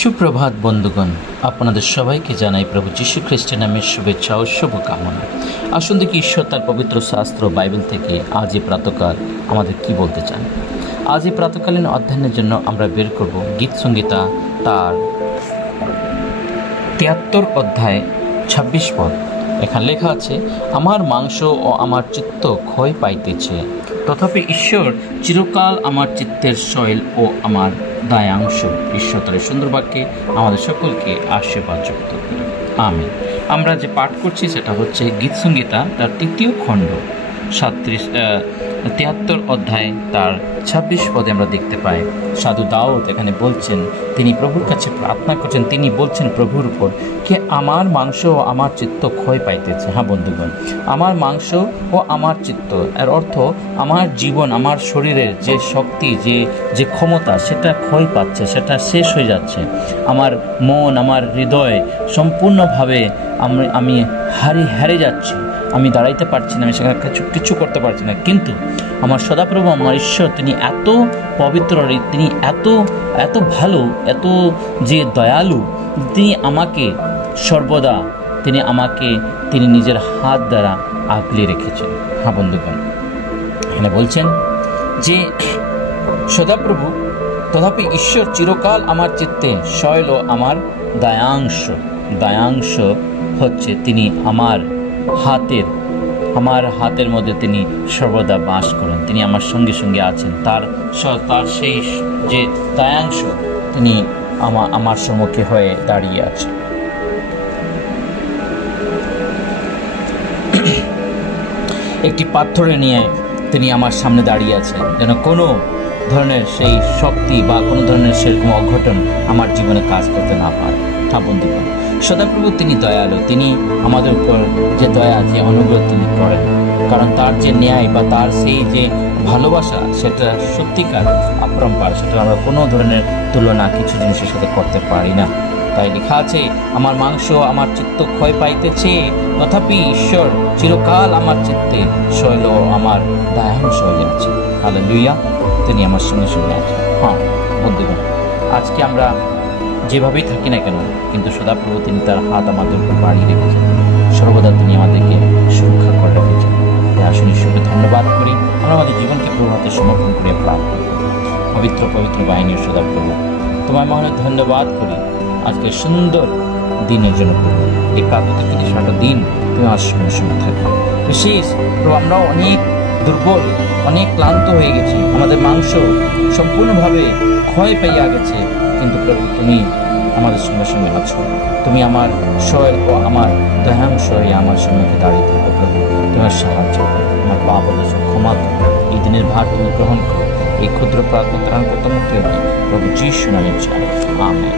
সুপ্রভাত বন্ধুগণ, আপনাদের সবাইকে জানাই প্রভু যীশু খ্রিস্টের নামে শুভেচ্ছা ও শুভকামনা। আসুন দেখি ঈশ্বর তার পবিত্র শাস্ত্র বাইবেল থেকে আজ এই প্রাতকাল আমাদের কি বলতে চান। আজ এই প্রাতকালীন অধ্যয়নের জন্য আমরা বের করব গীত সংহিতা তার ৭৩ অধ্যায় ২৬ পদ। এখানে লেখা আছে, আমার মাংস ও আমার চিত্ত ক্ষয় পাইতেছে, তথাপি ঈশ্বর চিরকাল আমার চিত্তের শৈল ও আমার দায়াংশ। ঈশ্বর তার সুন্দর বাক্যে আমাদের সকলকে আশীর্বাদ যুক্ত করি, আমিন। আমরা যে পাঠ করছি সেটা হচ্ছে গীত সংহিতা তার ৩য় খণ্ড ৭৩ অধ্যায় তার ২৬ পদে আমরা দেখতে পাই সাধু দাউদ এখানে বলছেন, তিনি প্রভুর কাছে প্রার্থনা করছেন, তিনি বলছেন প্রভুর উপর কে আমার মাংস ও আমার চিত্ত ক্ষয় পাইতেছে। হ্যাঁ বন্ধুগণ, আমার মাংস ও আমার চিত্ত এর অর্থ আমার জীবন, আমার শরীরের যে শক্তি, যে ক্ষমতা সেটা ক্ষয় পাচ্ছে, সেটা শেষ হয়ে যাচ্ছে। আমার মন, আমার হৃদয় সম্পূর্ণভাবে আমি হারিয়ে যাচ্ছি। আমি দাঁড়াইতে পারছি না, আমি সেখানে কিছু করতে পারছি না। কিন্তু আমার সদাপ্রভু, আমার ঈশ্বর, তিনি এত পবিত্র, তিনি এত ভালো, এত যে দয়ালু, তিনি আমাকে সর্বদা তিনি নিজের হাত দ্বারা আগলে রেখেছেন। হ্যাঁ বন্ধুগণ, এখানে বলছেন যে সদাপ্রভু তথাপি ঈশ্বর চিরকাল আমার চিত্তে শৈল ও আমার দায়াংশ হচ্ছে তিনি আমার হাতের মধ্যে তিনি সর্বদা বাস করেন, তিনি আমার সঙ্গে সঙ্গে আছেন। তার সেই যে দায়াংশ তিনি আমার সম্মুখে হয়ে দাঁড়িয়ে আছে। একটি পাথরে নিয়ে তিনি আমার সামনে দাঁড়িয়ে আছেন, যেন কোনো ধরনের সেই শক্তি বা কোনো ধরনের সেরকম অঘটন আমার জীবনে কাজ করতে না পারে। হ্যাঁ বন্ধুগণ, সদাপ্রভু তিনি দয়ালু, তিনি আমাদের উপর যে দয়া, যে অনুগ্রহ তিনি করেন, কারণ তার যে ন্যায় বা তার সেই যে ভালোবাসা সেটা সত্যিকার আপরম্পার, সেটা আমরা কোনো ধরনের তুলনা কিছু জিনিসের সাথে করতে পারি না। তাই লেখা আছে, আমার মাংস আমার চিত্ত ক্ষয় পাইতেছে, তথাপি ঈশ্বর চিরকাল আমার চিত্তে শৈল আমার দায়াংশ হয়ে আছে। হালেলুয়া, তিনি আমার সঙ্গে সঙ্গে আছেন। হ্যাঁ বন্ধুগণ, আজকে আমরা যেভাবেই থাকি না কেন, কিন্তু সদাপ্রভু তিনি তার হাত আমাদের উপর বাড়িয়ে রেখেছেন, সর্বদা তিনি আমাদেরকে সুরক্ষা করে রেখেছেন। তাই আসুন ঈশ্বরকে ধন্যবাদ করি, আমরা আমাদের জীবনকে প্রভুর হাতে সমর্পণ করিয়া প্রার্থনা করি। পবিত্র বাহিনীর সদাপ্রভু, তোমার মহানের ধন্যবাদ করি আজকে সুন্দর দিনের জন্য। প্রভু, এই প্রাকৃতিক কিন্তু সারাটা দিন তুমি আমার সঙ্গে থাকবে। বিশেষ প্রভু, আমরাও অনেক দুর্বল, অনেক ক্লান্ত হয়ে গেছি, আমাদের মাংস সম্পূর্ণভাবে ক্ষয় পাইয়া গেছে, কিন্তু প্রভু তুমি আমাদের সঙ্গে আছো। তুমি আমার শৈল ও আমার দয়াংশ হয়ে আমার সম্মুখে দাঁড়িয়ে থাকো। প্রভু তোমার সাহায্য করো, আমার পাপ ক্ষমা করো, এই দিনের ভার তুমি গ্রহণ করো। এই ক্ষুদ্র প্রার্থনা ত্রাণ করতে মুক্তি হবে প্রভু যীশু নামে চাই, আমেন।